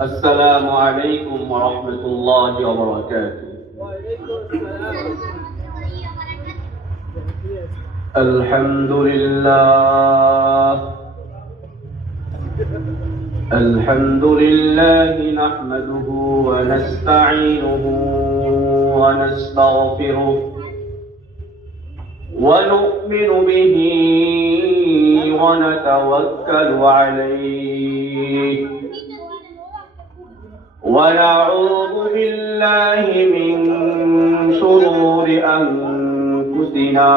السلام عليكم ورحمة الله وبركاته. الحمد لله نحمده ونستعينه ونستغفره ونؤمن به ونتوكل عليه ونعوذ بالله من شرور أنفسنا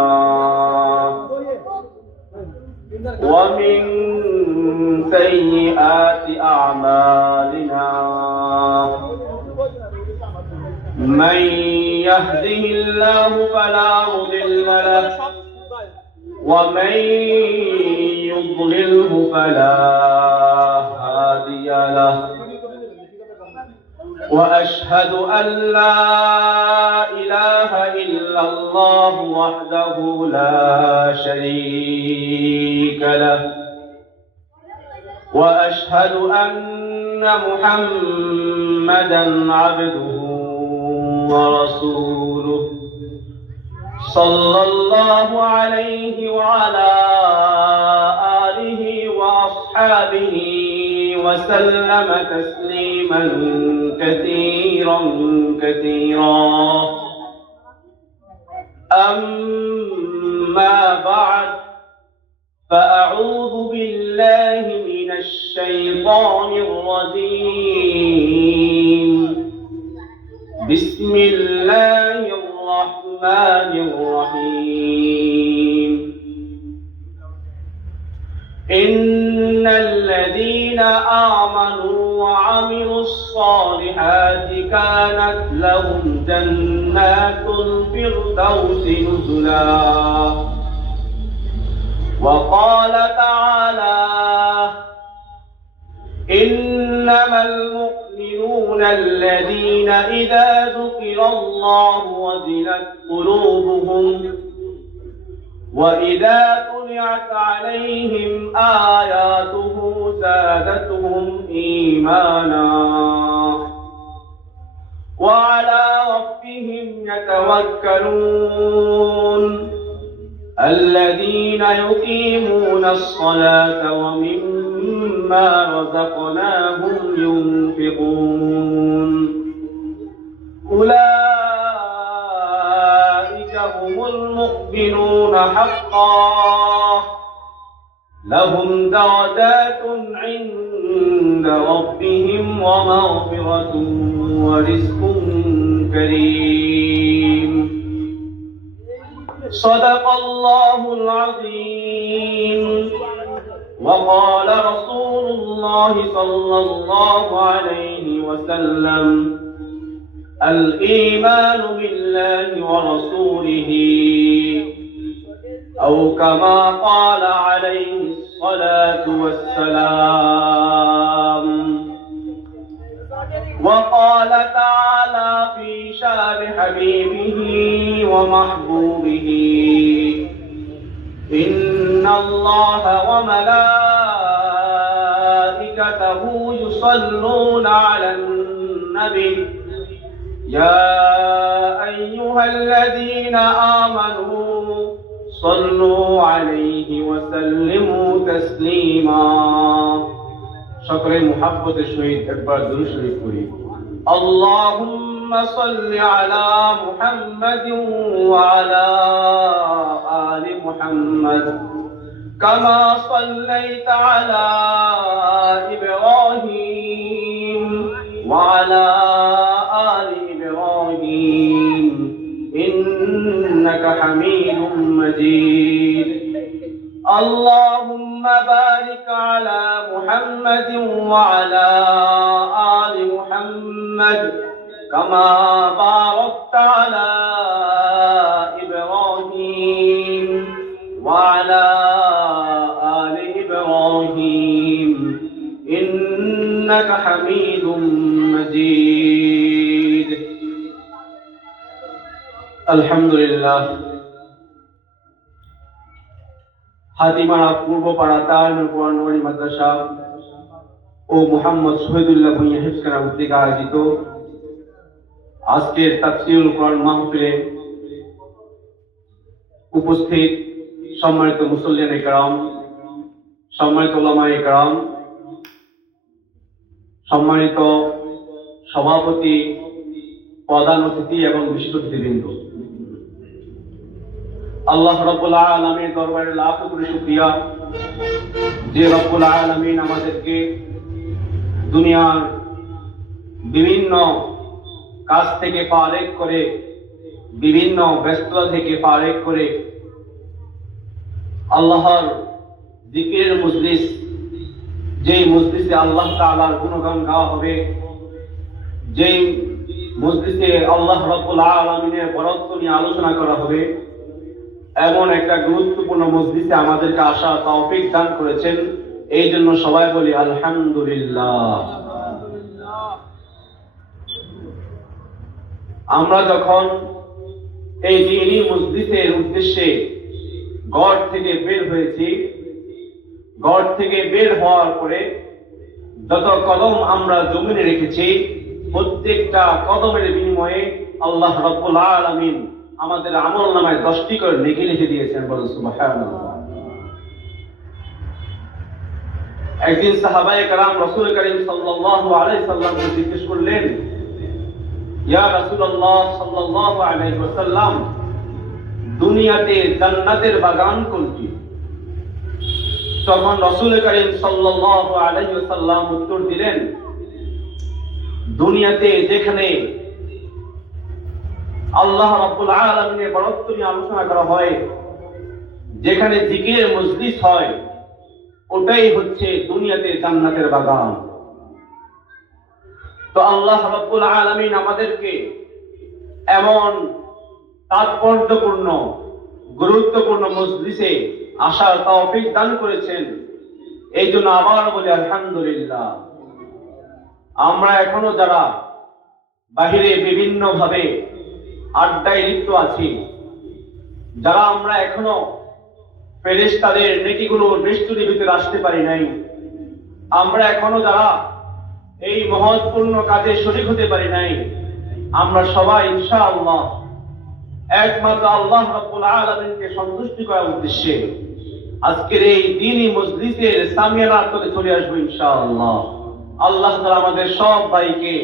ومن سيئات أعمالنا من يهده الله فلا مضل له ومن يضلله فلا هادي له وأشهد أن لا إله إلا الله وحده لا شريك له وأشهد أن محمدًا عبده ورسوله صلى الله عليه وعلى آله وأصحابه وسلم تسليما كثيرا أما بعد فأعوذ بالله من الشيطان الرجيم بسم الله الرحمن الرحيم إن الذين آمنوا وعملوا الصالحات كانت لهم جنات الفردوس نزلا وقال تعالى إنما المؤمنون الذين إذا ذكر الله وجلت قلوبهم وإذا تليت عليهم آياته زادتهم إيمانا وعلى ربهم يتوكلون الذين يقيمون الصلاة ومما رزقناهم ينفقون أولئك هم المؤمنون حقا لهم درجات عند ربهم ومغفرة ورزق كريم صدق الله العظيم وقال رسول الله صلى الله عليه وسلم الإيمان بالله ورسوله أو كما قال عليه الصلاة والسلام وقال تعالى في شان حبيبه ومحبوبه إن الله وملائكته يصلون على النبي يا أيها الذين آمنوا صلوا عليه وسلموا تسليما شكر محبت الشهيد أكبر درود شريف قولي اللهم صل على محمد وعلى آل محمد كما صليت على إبراهيم وعلى آل إبراهيم إنك حميد مجيد اللهم بارك على محمد وعلى آل محمد كما باركت على إبراهيم وعلى آل إبراهيم إنك حميد مجيد الحمد لله হাতিমারা পূর্বপাড়া তারুণ্য কোরআন নুরানী মাদ্রাসা ও মুহাম্মদ শহীদুল্লাহ ভূঁইয়া হিফজখানা কর্তৃক আয়োজিত আজকের তাফসীরুল কোরআন মাহফিলে উপস্থিত সম্মানিত মুসল্লিয়ানে কেরাম, সম্মানিত উলামায়ে কেরাম, সম্মানিত সভাপতি, প্রধান অতিথি এবং বিশিষ্ট অতিথিবৃন্দ, আল্লাহ রাব্বুল আলামিনের দরবারে লাখ কোটি শুকরিয়া যে রাব্বুল আলামিন আমাদেরকে দুনিয়ার বিভিন্ন কাজ থেকে ফারেক করে, বিভিন্ন ব্যস্ততা থেকে ফারেক করে আল্লাহর জিকিরের মজলিস, যেই মজলিসে আল্লাহ তাআলার গুণগান গাওয়া হবে, যেই মজলিসে আল্লাহ রাব্বুল আলামিনের বরত্ব নিয়ে আলোচনা করা হবে, এমন একটা গুরুত্বপূর্ণ মজলিসে আমাদেরকে আসা তৌফিক দান করেছেন। এই জন্য সবাই বলি আলহামদুলিল্লাহ। আমরা যখন এই দ্বীনি মজলিসের উদ্দেশ্যে ঘর থেকে বের হয়েছি, ঘর থেকে বের হওয়ার পরে যত কদম আমরা জমিনে রেখেছি, প্রত্যেকটা কদমের বিনিময়ে আল্লাহ রাব্বুল আলামিন আমাদের আমল নামায় 10টি করে নেকি লিখে দিয়েছেন। বলেন সুবহানাল্লাহ। একদিন সাহাবায়ে কেরাম রাসূল করিম সাল্লাল্লাহু আলাইহি সাল্লামকে জিজ্ঞেস করলেন, ইয়া রাসূলুল্লাহ সাল্লাল্লাহু আলাইহি ওয়াসাল্লাম, দুনিয়াতে জান্নাতের বাগান কোনটি? তখন রাসূল করিম সাল্লাল্লাহু আলাইহি ওয়াসাল্লাম উত্তর দিলেন, দুনিয়াতে যেখানে আল্লাহ রাব্বুল আলামিনের বরত্ব নিয়ে আলোচনা করা হয়, যেখানে জিকিরের মজলিস হয়, ওটাই হচ্ছে দুনিয়াতে জান্নাতের বাগান। তো আল্লাহ রাব্বুল আলামিন আমাদেরকে এমন তাৎপর্যপূর্ণ গুরুত্বপূর্ণ মজলিসে আসার তৌফিক দান করেছেন। এই জন্য আবার বলি আলহামদুলিল্লাহ। আমরা এখনো যারা বাহিরে বিভিন্ন ভাবে আড্ডায় লিপ্ত আছি, যারা আমরা এখনো ফেরেশতাদের নেকিগুলোর বেষ্টনীর ভিতরে আসতে পারি নাই, আমরা এখনো যারা এই মহৎপূর্ণ কাজে শরীক হতে পারি নাই, আমরা সবাই ইনশাআল্লাহ একমাত্র আল্লাহ রাব্বুল আলামিনকে সন্তুষ্টি করার উদ্দেশ্যে আজকের এই দ্বীনি মজলিসের সামিয়ানার তলে চলে আসবো ইনশাআল্লাহ। আল্লাহ তাআলা আমাদের সব ভাইকে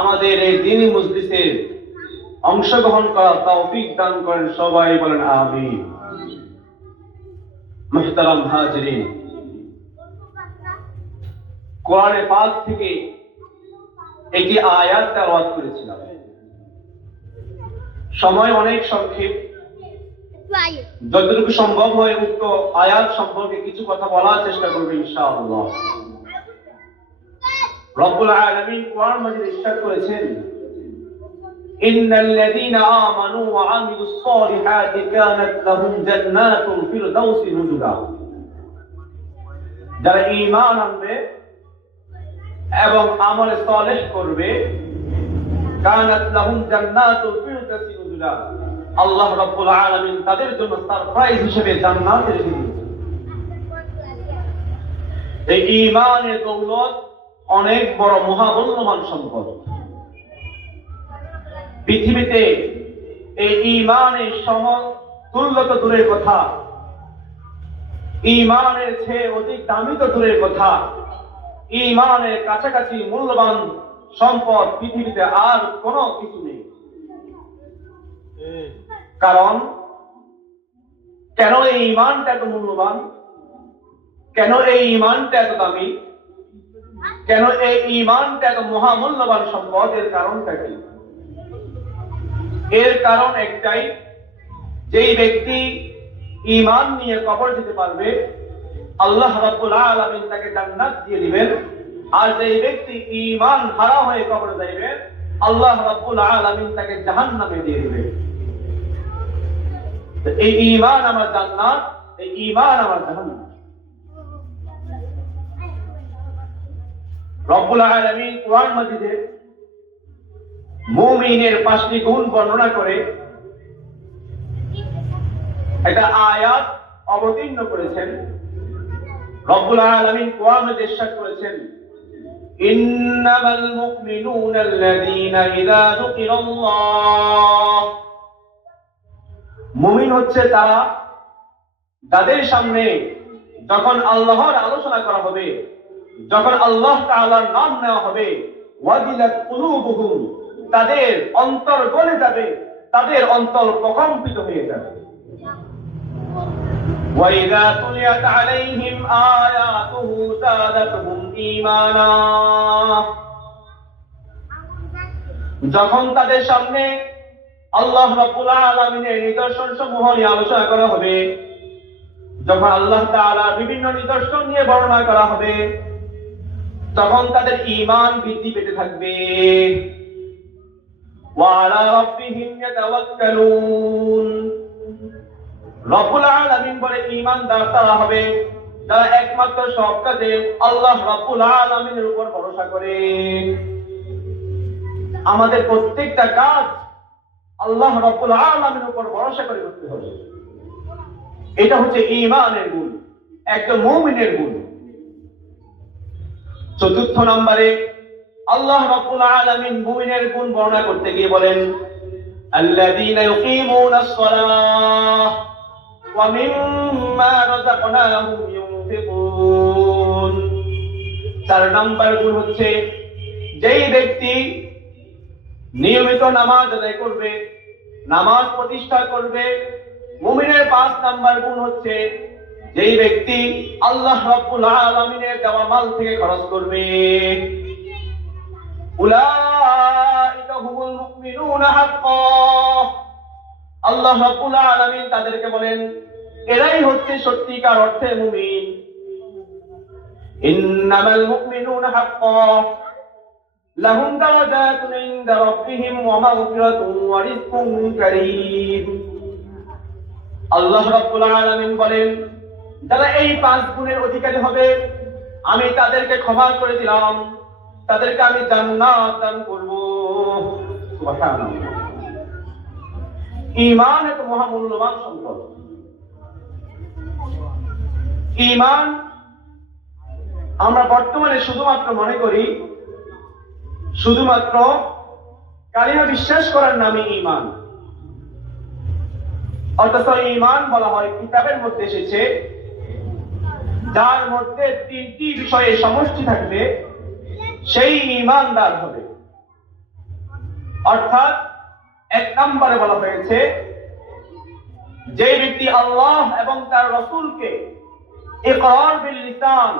আমাদের এই দ্বীনি মজলিসের অংশগ্রহণ করার তৌফিক দান করেন। সবাই বলেন আমিন। মুহতারাম হাজিরিন, কোরআনে পাক থেকে একটি আয়াত তেলাওয়াত করেছিলাম। সময় অনেক সংক্ষেপ, যতটুকু সম্ভব হয় উক্ত আয়াত সম্পর্কে কিছু কথা বলার চেষ্টা করব ইনশাআল্লাহ। রব্বুল আলামিন কোরআন মাজিদে ইরশাদ করেছেন, ইন্নাল্লাযীনা আমানু ওয়া আমিলুস সালিহাতি কানাত লাহুম জান্নাতুল ফিরদাউসি নুজুলা। যারা ঈমান আনবে এবং আমলে সালেহ করবে, কানাত লাহুম জান্নাতুল ফিরদাউসি নুজুলা, আল্লাহ রাব্বুল আলামিন তাদের জন্য সারপ্রাইজ হিসেবে জান্নাত রেখে দিয়েছেন। এই ঈমানের দৌলত অনেক বড় মহামূল্যবান সম্পদ। পৃথিবীতে এই ঈমানের সমতুল্য তো দূরের কথা, ঈমানের চেয়ে অধিক দামি তো দূরের কথা, ঈমানের কাছাকাছি মূল্যবান সম্পদ পৃথিবীতে আর কোনো কিছু নেই। কারণ কেন এই ঈমানটা এত মূল্যবান, কেন এই ঈমানটা এত দামি, কেন এই ঈমানটা এত মহামূল্যবান সম্পদ? এর কারণটা কি? এর কারণ একটাই, যেই ব্যক্তি ঈমান নিয়ে কবর যেতে পারবে, আল্লাহ রাব্বুল আলামিন তাকে জান্নাত দিয়ে দিবেন। আর যেই ব্যক্তি ঈমান হারা হয়ে কবরে যাইবে, আল্লাহ রাব্বুল আলামিন তাকে জাহান্নামে দিয়ে দিবেন। এই ঈমান আমার জান্নাত, এই ঈমান আমার জাহান্নাম। রব্বুল আলামিন কোরআন মাজিদে মুমিনের 5টি গুণ বর্ণনা করে একটা আয়াত অবতীর্ণ করেছেন। রব্বুল আলামিন কোরআনে ইরশাদ করেছেন, ইন্নামাল মুমিনুনা আল্লাযীনা ইযা যুকিরাল্লাহ, মুমিন হচ্ছে তারা যাদের সামনে যখন আল্লাহর আলোচনা করা হবে, যখন আল্লাহ তাআলার নাম নেওয়া হবে, ওয়াজিলাত কুলুবুহুম, তাদের অন্তর গলে যাবে, তাদের অন্তর প্রকম্পিত হয়ে যাবে। وَإِذَا تُلِيَتْ عَلَيْهِمْ آيَاتُهُ زَادَتْهُمْ إِيمَانًا, যখন তাদের সামনে আল্লাহ রাব্বুল আলামিনের নিদর্শন সমূহ নিয়ে আলোচনা করা হবে, যখন আল্লাহ তাআলা বিভিন্ন নিদর্শন নিয়ে বর্ণনা করা হবে, তখন তাদের ঈমান বৃদ্ধি পেতে থাকবে। وَعَلَى رَبِّهِمْ يَتَوَكَّلُونَ, রব্বুল আলামিন বলে ঈমানদার তারা হবে যারা একমাত্র সব কাজে আল্লাহ রব্বুল আলামিনের উপর ভরসা করে। আমাদের প্রত্যেকটা কাজ আল্লাহ রব্বুল আলামিনের উপর ভরসা করে করতে হবে। এটা হচ্ছে ঈমানের গুণ, একজন মুমিনের গুণ। চতুর্থ নম্বরে আল্লাহ রব্বুল আলামিন মুমিনের গুণ বর্ণনা করতে গিয়ে বলেন, আল্লাযীনা ইউকিমুনাস সালাহ ওয়া মিম্মা রাযাকনাহুম ইউনফিকুন। 4 নম্বর গুণ হচ্ছে যেই ব্যক্তি নিয়মিত নামাজ আদায় করবে, নামাজ প্রতিষ্ঠা করবে। মুমিনের 5 নম্বর গুণ হচ্ছে যেই ব্যক্তি আল্লাহ রাব্বুল আলামিনের দেওয়া মাল থেকে খরচ করবে। উলাইকা হুমুল মুমিনুনা হাক্কান, আল্লাহ রাব্বুল আলামিন তাদেরকে বলেন এরাই হচ্ছে সত্যিকার অর্থে মুমিন। ইন্নামাল মুমিনুনা হাক্কান লাহুম দারাজাতুন ইনদা রাব্বিহিম ওয়া মাগফিরাতুন ওয়া রিজকুন কারীম। আল্লাহ রাব্বুল আলামিন বলেন যারা এই 5 গুণের অধিকারী হবে আমি তাদেরকে ক্ষমা করে দিলাম, তাদেরকে আমি জান্নাত দান করব। সুবহানাল্লাহ। ঈমান এত মহামূল্যবান সম্পদ। ঈমান আমরা বর্তমানে শুধুমাত্র মনে করি শুধুমাত্র কালিমা বিশ্বাস করার নামে ঈমান, অথচ ঈমান বলা হয় কিতাবের মধ্যে এসেছে যার মধ্যে 3টি বিষয়ে সমষ্টি থাকবে সেই ঈমানদার হবে। অর্থাৎ 1 নম্বরে বলা হয়েছে যে ব্যক্তি আল্লাহ এবং তার রাসূলকে ইকরার বিল লিসান,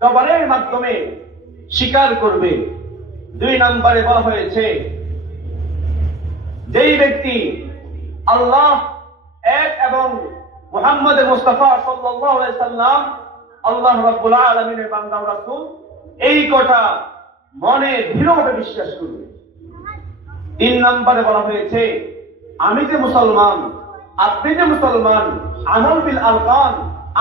জবানের মাধ্যমে স্বীকার করবে। 2 নম্বরে বলা হয়েছে যেই ব্যক্তি আল্লাহ এক এবং মুহাম্মদ মুস্তাফা সাল্লাল্লাহু আলাইহি সাল্লাম আল্লাহ রাব্বুল আলামিনের বান্দা ও রাসূল, এই কথা মনে দৃঢ়ভাবে বিশ্বাস করবে। 3 নম্বরে বলা হয়েছে আমি যে মুসলমান, আপনি যে মুসলমান, আমল বিল আরকান,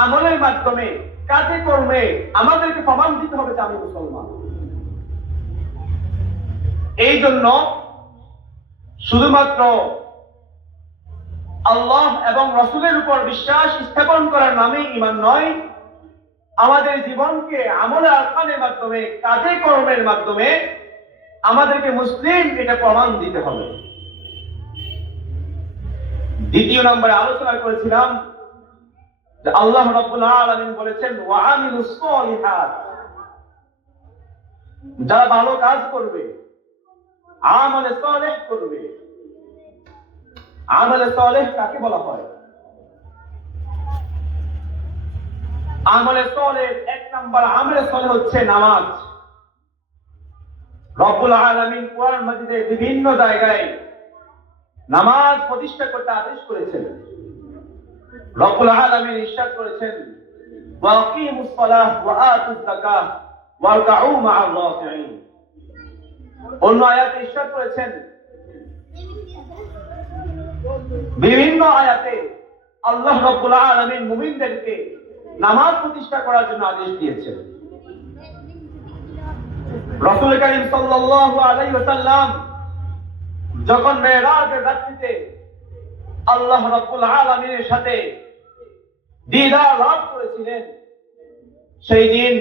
আমলের মাধ্যমে কাজে কর্মে আমাদেরকে প্রমাণ দিতে হবে যে আমি মুসলমান। এই জন্য শুধুমাত্র আল্লাহ এবং রাসূলের উপর বিশ্বাস স্থাপন করার নামে ঈমান নয়, আমাদের জীবনকে আমলে আরকানের মাধ্যমে কাজে কর্মের মাধ্যমে আমাদেরকে মুসলিম এটা প্রমাণ দিতে হবে। 2 নম্বরে আলোচনা করেছিলাম যে আল্লাহ রাব্বুল আলামিন বলেছেন ওয়া আমিলুস সালিহাত, যারা ভালো কাজ করবে, আমলে সালেহ করবে। আমলে সালেহ কাকে বলা হয়? আমলে সালেহ 1 নম্বর আমলে সালেহ হচ্ছে নামাজ। রব্বুল আলামিন কোরআন মাজিদে বিভিন্ন জায়গায় নামাজ প্রতিষ্ঠা করতে আদেশ করেছেন। রব্বুল আলামিন ইরশাদ করেছেন ওয়া আকিমুস সালাহ ওয়া আতুজ যাকাহ ওয়ারকাউ মা'আর রাকিঈন। অন্য আয়াতে ইরশাদ করেছেন, বিভিন্ন আয়াতে আল্লাহ রাব্বুল আলামিন মুমিনদেরকে নামাজ প্রতিষ্ঠা করার জন্য আদেশ দিয়েছেন। রাসূল কারীম সাল্লাল্লাহু আলাইহি ওয়াসাল্লাম যখন মেরাজের রাত্রিতে আল্লাহ রাব্বুল আলামিনের সাথে দিদার লাভ করেছিলেন, সেই দিন